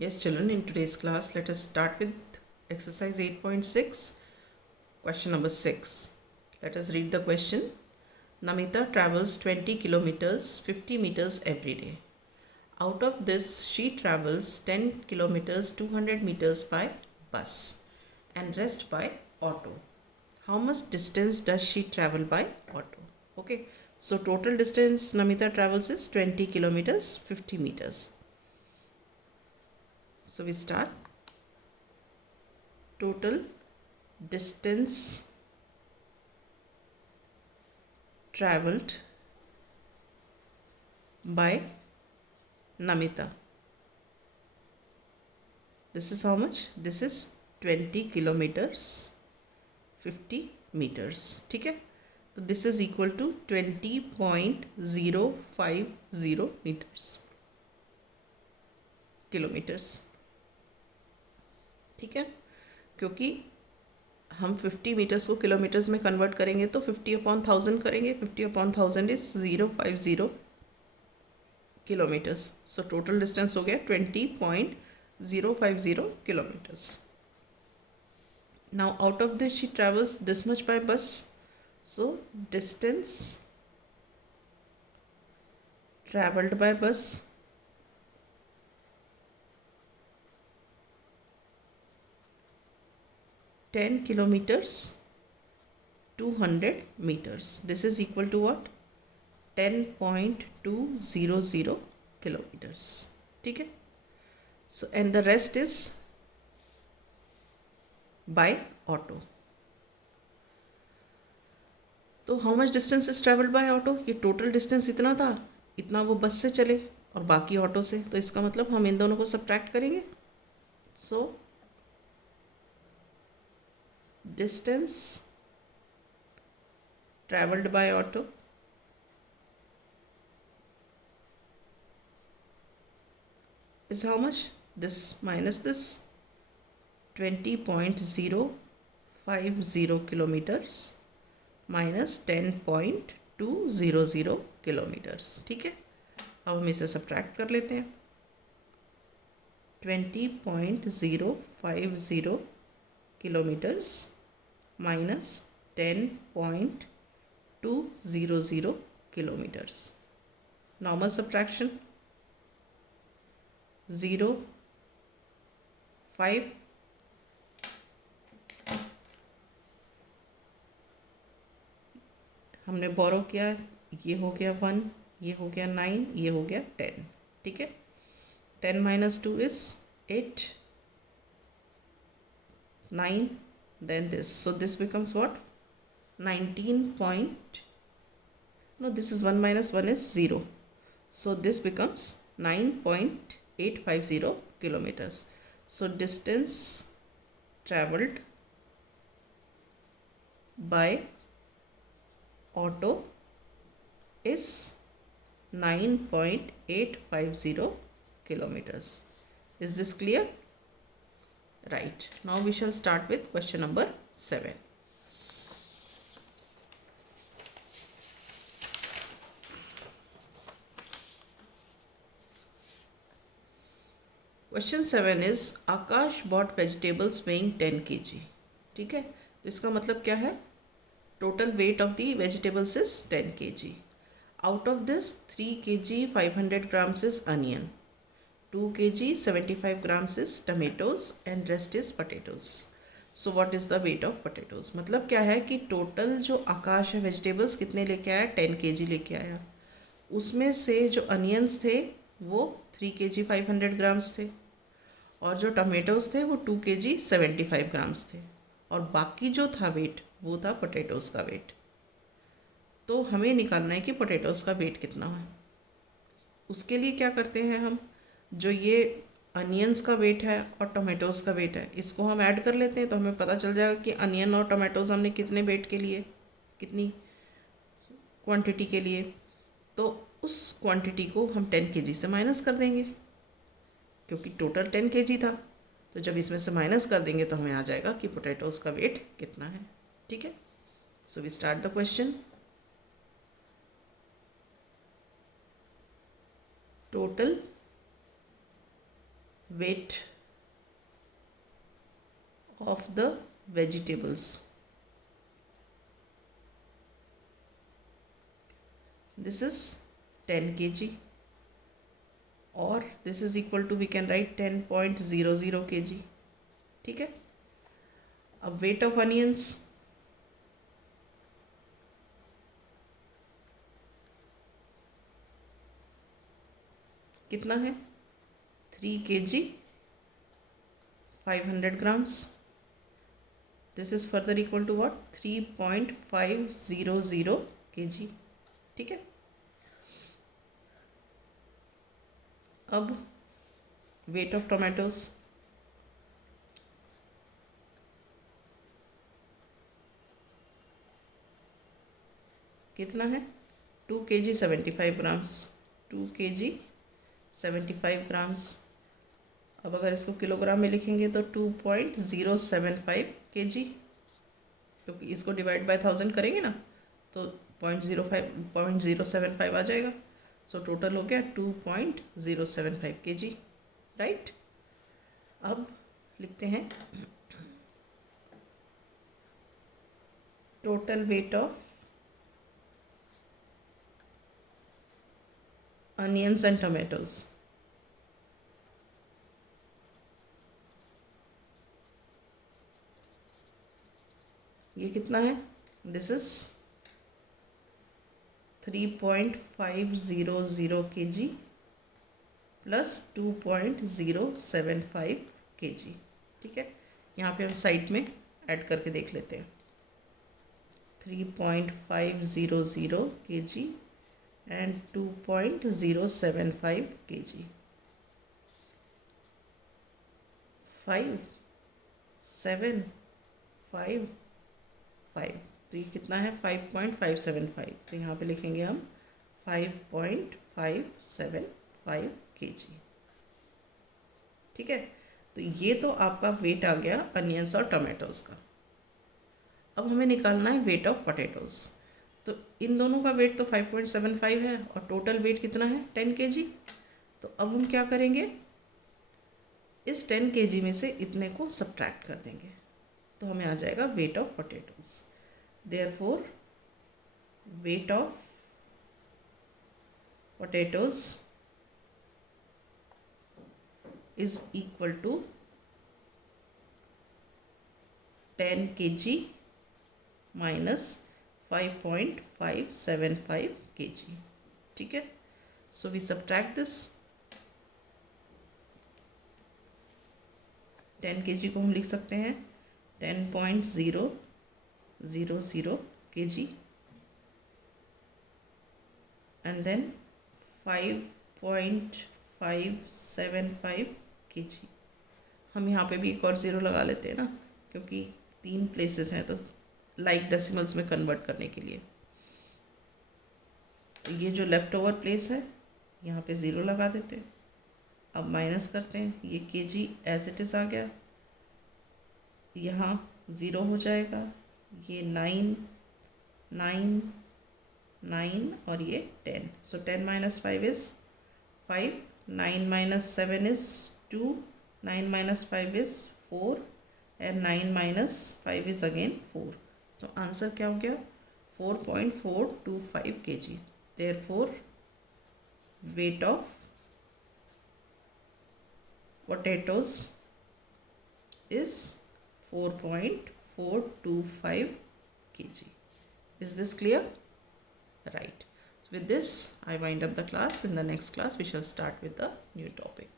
Yes, children, in today's class, let us start with exercise 8.6, question number 6. Let us read the question. Namita travels 20 kilometers, 50 meters every day. Out of this, she travels 10 kilometers, 200 meters by bus and rest by auto. How much distance does she travel by auto? Okay, so total distance Namita travels is 20 kilometers, 50 meters. So we start. Total distance traveled by Namita. This is how much? This is 20 kilometers 50 meters. ठीक है, तो this is equal to 20.050 kilometres. ठीक है, क्योंकि हम 50 metres को kilometres में convert करेंगे तो 50/1000 करेंगे. 50/1000 is 050 kilometres. So total distance हो गया 20.050 kilometres. Now out of this she travels this much by bus. So distance travelled by बस (10 kilometers 200 meters). This is equal to what? 10.200 kilometers. ठीक है, so and the rest is by auto. तो how much distance is traveled by auto? ये total distance इतना था, इतना वो बस से चले और बाकी ऑटो से. तो इसका मतलब हम इन दोनों को सब्ट्रैक्ट करेंगे. सो distance traveled by auto is how much? This minus this, 20.050 kilometers minus 10.200 kilometers. ठीक है, अब हम इसे सब्ट्रैक्ट कर लेते हैं. 20.050 kilometers minus 10.200 kilometers. Normal subtraction. 0 5 हमने बोरो किया, ये हो गया 1, ये हो गया 9, ये हो गया 10. ठीक है, 10 minus 2 is 8, 9, then this, so this becomes what? 19 point, no, this is 1 minus 1 is 0, so this becomes 9.850 kilometers. So distance traveled by auto is 9.850 kilometers. Is this clear? Right. Now we shall start with question number 7. Question 7 is Akash bought vegetables weighing 10 kg. ठीक है, तो इसका मतलब क्या है? Total weight of the vegetables is 10 kg. Out of this 3 kg 500 grams is onion, 2 kg 75 grams is tomatoes and rest is potatoes. So what is the weight of potatoes? मतलब क्या है कि टोटल जो आकाश है वेजिटेबल्स कितने लेके आया? 10 kg लेके आया. उसमें से जो अनियंस थे वो 3 kg 500 ग्राम्स थे और जो टमेटोज़ थे वो 2 kg 75 ग्राम्स थे और बाकी जो था वेट वो था पोटैटोज़ का वेट. तो हमें निकालना है कि पोटैटोज़ का वेट कितना है. उसके लिए क्या करते हैं हम, जो ये अनियंस का वेट है और टमाटोज़ का वेट है इसको हम ऐड कर लेते हैं तो हमें पता चल जाएगा कि अनियन और टमाटोज़ हमने कितने वेट के लिए, कितनी क्वांटिटी के लिए. तो उस क्वांटिटी को हम 10 kg से माइनस कर देंगे क्योंकि टोटल 10 kg था. तो जब इसमें से माइनस कर देंगे तो हमें आ जाएगा कि पोटैटोज़ का वेट कितना है. ठीक है, so we start the question. Total weight of the vegetables. This is 10 kg, और this is equal to, we can write 10.00 kg. ठीक है. अब weight of onions, कितना है? 3 kg 500 grams. This is further equal to what? 3.500 kg. ठीक है. अब weight of tomatoes, कितना है? 2 kg 75 grams. 2 kg 75 grams. अब अगर इसको किलोग्राम में लिखेंगे तो 2.075 kg, क्योंकि इसको डिवाइड बाय 1000 करेंगे ना तो 0.75 आ जाएगा. सो टोटल हो गया 2.075 kg. राइट. अब लिखते हैं total weight of onions and tomatoes. ये कितना है? This is 3.500 kg plus 2.075 kg. ठीक है. यहाँ पे हम साइड में ऐड करके देख लेते हैं. 3.500 kg and 2.075 kg. 5 7 5 5. तो ये कितना है? 5.575. तो यहाँ पे लिखेंगे हम 5.575 kg. ठीक है. तो ये तो आपका वेट आ गया अनियंस और टमाटोज का. अब हमें निकालना है वेट ऑफ पोटैटोज. तो इन दोनों का वेट तो 5.75 है और टोटल वेट कितना है? 10 kg. तो अब हम क्या करेंगे? इस 10 kg में से इतने को सब्ट्रैक्ट कर देंगे तो हमें आ जाएगा weight of potatoes. Therefore weight of potatoes is equal to 10 kg minus 5.575 kg. ठीक है. So we subtract this. 10 kg को हम लिख सकते हैं 10.000 kg एंड देन 5.575 kg. हम यहाँ पे भी एक और ज़ीरो लगा लेते हैं ना, क्योंकि 3 प्लेसेस हैं तो लाइक डेसिमल्स में कन्वर्ट करने के लिए. ये जो लेफ़्ट ओवर प्लेस है यहाँ पे ज़ीरो लगा देते हैं. अब माइनस करते हैं. ये kg एज इट इज़ आ गया. यहाँ ज़ीरो हो जाएगा. ये 9 9 9 और ये 10. सो 10 minus 5 is 5. 9 minus 7 is 2. 9 minus 5 is 4 and 9 minus 5 is again 4. तो आंसर क्या हो गया? 4.425 kg. Therefore weight of potatoes is 4.425 kg. Is this clear? Right. So with this, I wind up the class. In the next class, we shall start with the new topic.